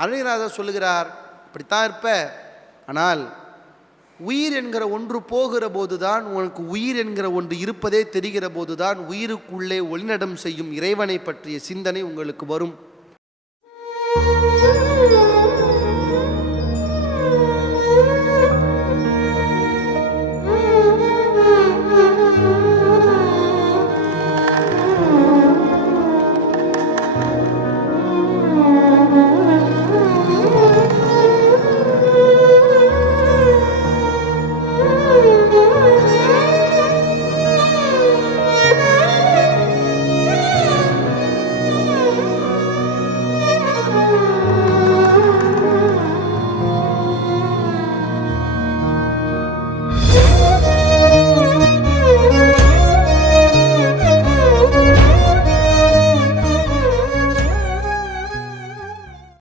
அருணிநாதர் சொல்லுகிறார் இப்படித்தான் இருப்ப. ஆனால் உயிர் என்கிற ஒன்று போகிற போதுதான் உனக்கு உயிர் என்கிற ஒன்று இருப்பதே தெரிகிற போதுதான் உயிருக்குள்ளே ஒளிநடம் செய்யும் இறைவனை பற்றிய சிந்தனை உங்களுக்கு வரும்.